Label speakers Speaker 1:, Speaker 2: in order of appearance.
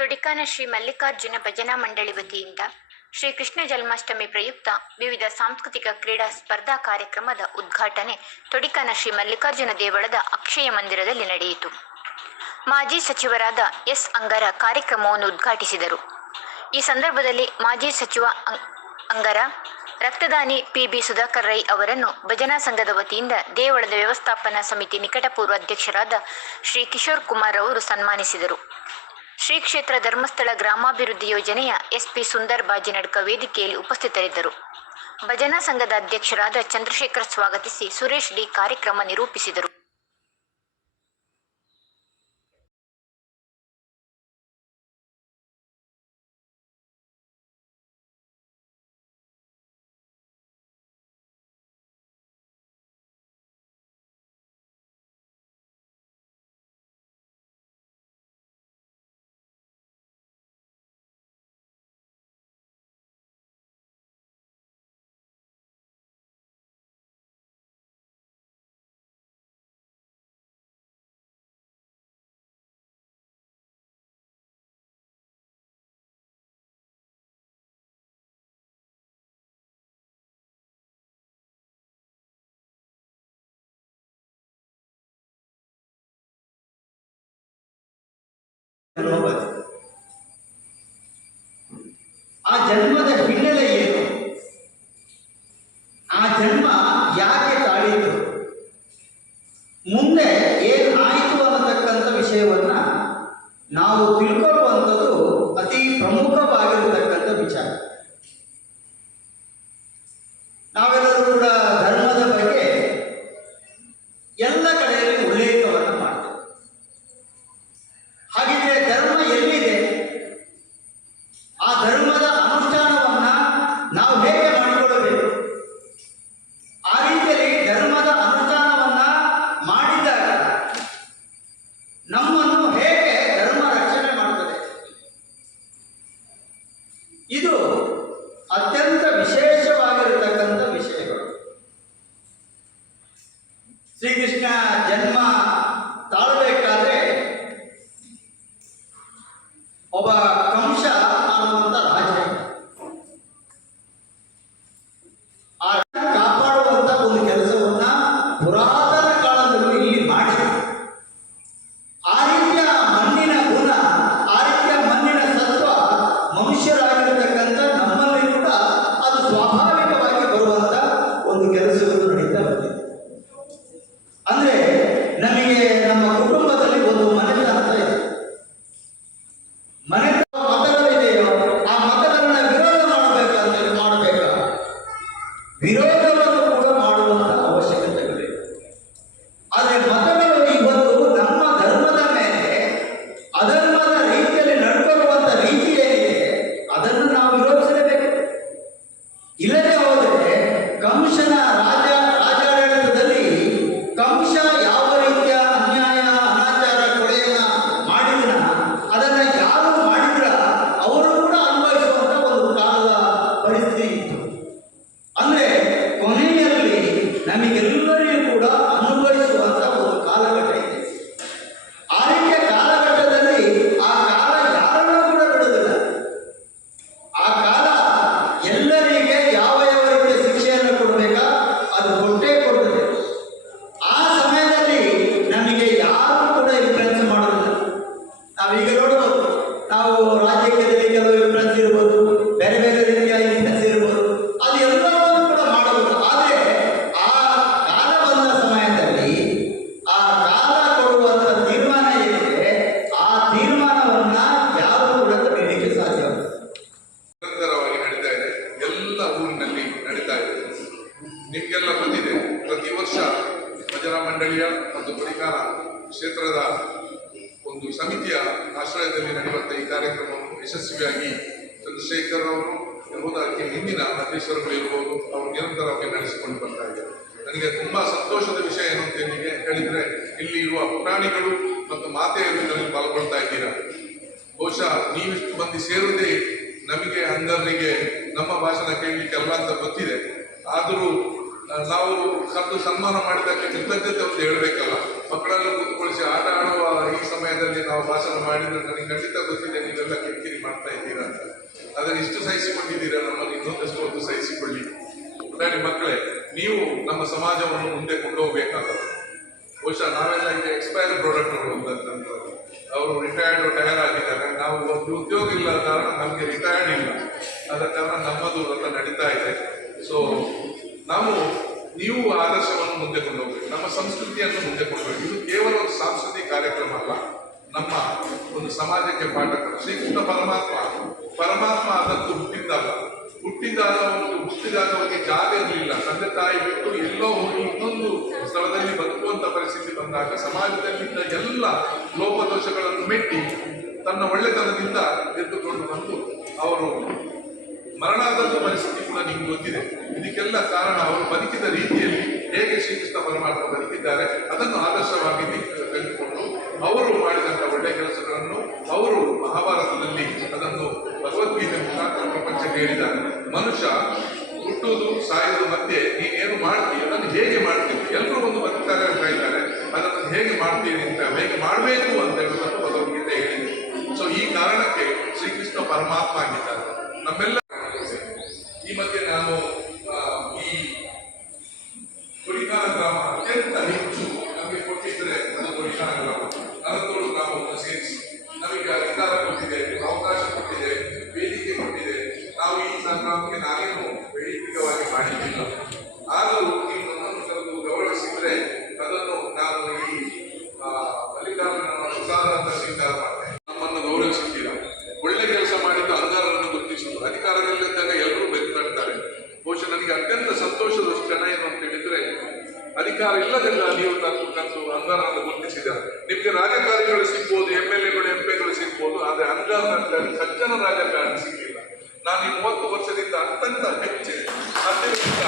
Speaker 1: ತುಡಿಕಾನ ಶ್ರೀ ಮಲ್ಲಿಕಾರ್ಜುನ ಭಜನಾ ಮಂಡಳಿ ವತಿಯಿಂದ ಶ್ರೀ ಕೃಷ್ಣ ಜನ್ಮಾಷ್ಟಮಿ ಪ್ರಯುಕ್ತ ವಿವಿಧ ಸಾಂಸ್ಕೃತಿಕ ಕ್ರೀಡಾ ಸ್ಪರ್ಧಾ ಕಾರ್ಯಕ್ರಮದ ಉದ್ಘಾಟನೆ ತುಡಿಕಾನ ಶ್ರೀ ಮಲ್ಲಿಕಾರ್ಜುನ ದೇವಳದ ಅಕ್ಷಯ ಮಂದಿರದಲ್ಲಿ ನಡೆಯಿತು. ಮಾಜಿ ಸಚಿವರಾದ ಎಸ್ ಅಂಗರ ಕಾರ್ಯಕ್ರಮವನ್ನು ಉದ್ಘಾಟಿಸಿದರು. ಈ ಸಂದರ್ಭದಲ್ಲಿ ಮಾಜಿ ಸಚಿವ ಅಂಗರ, ರಕ್ತದಾನಿ ಪಿಬಿ ಸುಧಾಕರ್ ರೈ ಅವರನ್ನು ಭಜನಾ ಸಂಘದ ವತಿಯಿಂದ ದೇವಳದ ವ್ಯವಸ್ಥಾಪನಾ ಸಮಿತಿ ನಿಕಟಪೂರ್ವ ಅಧ್ಯಕ್ಷರಾದ ಶ್ರೀ ಕಿಶೋರ್ ಕುಮಾರ್ ಅವರು ಸನ್ಮಾನಿಸಿದರು. ಶ್ರೀ ಕ್ಷೇತ್ರ ಧರ್ಮಸ್ಥಳ ಗ್ರಾಮಾಭಿವೃದ್ಧಿ ಯೋಜನೆಯ ಎಸ್ಪಿ ಸುಂದರ್ ಬಾಜಿನಡ್ಕ ವೇದಿಕೆಯಲ್ಲಿ ಉಪಸ್ಥಿತರಿದ್ದರು. ಭಜನಾ ಸಂಘದ ಅಧ್ಯಕ್ಷರಾದ ಚಂದ್ರಶೇಖರ್ ಸ್ವಾಗತಿಸಿ ಸುರೇಶ್ ಡಿ ಕಾರ್ಯಕ್ರಮ ನಿರೂಪಿಸಿದರು.
Speaker 2: ಆ ಜನ್ಮದ ಹಿನ್ನೆಲೆ ಆ ಧರ್ಮದ ಅನುಷ್ಠಾನವನ್ನ ನಾವು ಹೇಗೆ ಮಾಡಿಕೊಳ್ಳಬೇಕು? ಆ ರೀತಿಯಲ್ಲಿ ಧರ್ಮದ ಅನುಷ್ಠಾನವನ್ನ ಮಾಡಿದಾಗ ನಮ್ಮನ್ನು ಹೇಗೆ ಧರ್ಮ ರಕ್ಷಣೆ ಮಾಡುತ್ತದೆ? ಇದು ಅತ್ಯಂತ ವಿಶೇಷವಾಗಿರತಕ್ಕಂಥ ವಿಷಯಗಳು. ಶ್ರೀಕೃಷ್ಣ ಜನ್ಮ ತಾಳ್ಬೇಕಾದ್ರೆ ಒಬ್ಬ
Speaker 3: ನಿಮಗೆಲ್ಲ ಬಂದಿದೆ ಪ್ರತಿ ವರ್ಷ ಭಜನಾ ಮಂಡಳಿಯ ಮತ್ತು ಪರಿಕಾರ ಕ್ಷೇತ್ರದ ಒಂದು ಸಮಿತಿಯ ಆಶ್ರಯದಲ್ಲಿ ನಡೆಯುವಂಥ ಈ ಕಾರ್ಯಕ್ರಮವನ್ನು ಯಶಸ್ವಿಯಾಗಿ ಚಂದ್ರಶೇಖರ್ ಅವರು ಎಂಬುದಕ್ಕೆ ಹಿಂದಿನ ಅಧ್ಯಕ್ಷರುಗಳು ಇರ್ಬೋದು, ಅವರು ನಿರಂತರವಾಗಿ ನಡೆಸಿಕೊಂಡು ಬರ್ತಾ ಇದ್ದಾರೆ. ನನಗೆ ತುಂಬಾ ಸಂತೋಷದ ವಿಷಯ ಏನು ಅಂತ ನಿಮಗೆ ಹೇಳಿದ್ರೆ, ಇಲ್ಲಿ ಇರುವ ಪುರಾಣಿಗಳು ಮತ್ತು ಮಾತೆಯಲ್ಲಿ ಇದರಲ್ಲಿ ಪಾಲ್ಗೊಳ್ತಾ ಇದ್ದೀರಾ? ಬಹುಶಃ ನೀವಿಷ್ಟು ಮಂದಿ ಸೇರುವುದೇ ನಮಗೆ ಅಂದರಿಗೆ ನಮ್ಮ ಭಾಷಣ ಕೇಳಲಿಕ್ಕೆ ಅಲ್ಲ ಅಂತ ಗೊತ್ತಿದೆ. ಆದರೂ ನಾವು ಕದ್ದು ಸನ್ಮಾನ ಮಾಡಿದ್ದಕ್ಕೆ ಕೃತಜ್ಞತೆ ಅಂತ ಹೇಳಬೇಕಲ್ಲ. ಮಕ್ಕಳನ್ನು ಕೂತ್ಕೊಳಿಸಿ ಆಟ ಆಡುವ ಈ ಸಮಯದಲ್ಲಿ ನಾವು ಭಾಷಣ ಮಾಡಿದ್ರೆ ನನಗೆ ಖಂಡಿತ ಗೊತ್ತಿದೆ ನೀವೆಲ್ಲ ಮಾಡ್ತಾ ಇದ್ದೀರಾ ಅಂತ. ಅದನ್ನು ಇಷ್ಟು ಸಹಿಸಿಕೊಂಡಿದ್ದೀರಾ ನಮ್ಮನ್ನು ಇನ್ನೊಂದಷ್ಟು ಒಂದು ಸಹಿಸಿಕೊಳ್ಳಿ. ಡ್ಯಾಡಿ ಮಕ್ಕಳೇ, ನೀವು ನಮ್ಮ ಸಮಾಜವನ್ನು ಮುಂದೆ ಕೊಂಡೋಗ್ಬೇಕಾಗಲ್ಲ ಬಹುಶಃ ನಾವೆಲ್ಲ ಈಗ ಎಕ್ಸ್ಪೈರ್ ಪ್ರಾಡಕ್ಟ್ಗಳು ಅಂತಂದ್ರೆ ಅವರು ರಿಟೈರ್ಡ್ ಟೈರ್ ಆಗಿದ್ದಾರೆ. ನಾವು ಒಂದು ಉದ್ಯೋಗ ಇಲ್ಲ ಕಾರಣ ನಮಗೆ ರಿಟೈರ್ಡ್ ಇಲ್ಲ. ಆದ ಕಾರಣ ನಮ್ಮದು ಅಂತ ನಡೀತಾ ಇದೆ. ಸೊ ನಾವು ನೀವು ಆದರ್ಶವನ್ನು ಮುಂದೆ ಕೊಂಡೋಗ್ಬೇಕು. ನಮ್ಮ ಸಂಸ್ಕೃತಿಯನ್ನು ಮುಂದೆ ಕೊಂಡೋಗ್ಬೇಕು. ಇದು ಕೇವಲ ಒಂದು ಸಾಂಸ್ಕೃತಿಕ ಕಾರ್ಯಕ್ರಮ ಅಲ್ಲ. ನಮ್ಮ ಒಂದು ಸಮಾಜಕ್ಕೆ ಪಾಠ ಶ್ರೀಕೃಷ್ಣ ಪರಮಾತ್ಮ ಪರಮಾತ್ಮ ಅದಂತೂ ಹುಟ್ಟಿದ್ದಲ್ಲ ಹುಟ್ಟಿದಾಗ ಒಂದು ಹುಟ್ಟಿದಾಗ ಅವರಿಗೆ ಜಾಗ ಇರಲಿಲ್ಲ. ತಂದೆ ತಾಯಿ ಬಿಟ್ಟು ಎಲ್ಲೋ ಹೋಗಿ ಇನ್ನೊಂದು ಸ್ಥಳದಲ್ಲಿ ಬದುಕುವಂತ ಪರಿಸ್ಥಿತಿ ಬಂದಾಗ ಸಮಾಜದಲ್ಲಿದ್ದ ಎಲ್ಲ ಲೋಪದೋಷಗಳನ್ನು ಮೆಟ್ಟಿ ತನ್ನ ಒಳ್ಳೆತನದಿಂದ ಎದ್ದುಕೊಂಡು ಬಂದು ಅವರು ಮರಣಾದಂತ ಪರಿಸ್ಥಿತಿ ಕೂಡ ನಿಮ್ಗೆ ಗೊತ್ತಿದೆ. ಇದಕ್ಕೆಲ್ಲ ಕಾರಣ ಅವರು ಬದುಕಿದ ರೀತಿಯಲ್ಲಿ ಹೇಗೆ ಶ್ರೀಕೃಷ್ಣ ಪರಮಾತ್ಮ ಬದುಕಿದ್ದಾರೆ, ಅದನ್ನು ಆದರ್ಶವಾಗಿ ತೆಗೆದುಕೊಂಡು ಅವರು ಮಾಡಿದಂಥ ಒಳ್ಳೆ ಕೆಲಸಗಳನ್ನು ಅವರು ಮಹಾಭಾರತದಲ್ಲಿ ಅದನ್ನು ಭಗವದ್ಗೀತೆ ಮುಖಾಂತರ ಪ್ರಪಂಚಕ್ಕೆ ಹೇಳಿದ್ದಾರೆ. ಮನುಷ್ಯ ಹುಟ್ಟುವುದು, ಸಾಯುವುದು ಮತ್ತೆ ನೀನೇನು ಮಾಡ್ತೀವಿ ಅದನ್ನು ಹೇಗೆ ಮಾಡ್ತೀವಿ ಎಲ್ಲರೂ ಒಂದು ಬದುಕ್ತಾರೆ ಅಂತ ಹೇಳ್ತಾರೆ. ಅದನ್ನು ಹೇಗೆ ಮಾಡ್ತೀವಿ ಅಂತ ಹೇಗೆ ಮಾಡಬೇಕು ಅಂತ ಹೇಳುವುದನ್ನು ಭಗವದ್ಗೀತೆ ಹೇಳಿದೆ. ಸೊ ಈ ಕಾರಣಕ್ಕೆ ಶ್ರೀಕೃಷ್ಣ ಪರಮಾತ್ಮ ಆಗಿದ್ದಾರೆ. ನಮ್ಮೆಲ್ಲ ಅಧಿಕಾರ ಇಲ್ಲದೆಲ್ಲ, ನೀವು ತಂದು ಅಂಗಾರವನ್ನು ಗುರುತಿಸಿದ್ದಾರೆ. ನಿಮಗೆ ರಾಜಕಾರಣಿಗಳು ಸಿಗ್ಬೋದು, ಎಂ ಎಲ್ ಎಗಳು, ಎಂ ಪಿಗಳು ಸಿಗ್ಬೋದು, ಆದ್ರೆ ಅಂಗಾರ ಸಜ್ಜನ ರಾಜಕಾರಣಿ ಸಿಕ್ಕಿಲ್ಲ ನಾನು ಈ ಮೂವತ್ತು ವರ್ಷದಿಂದ ಅತ್ಯಂತ ಹೆಚ್ಚು ಅತ್ಯಂತ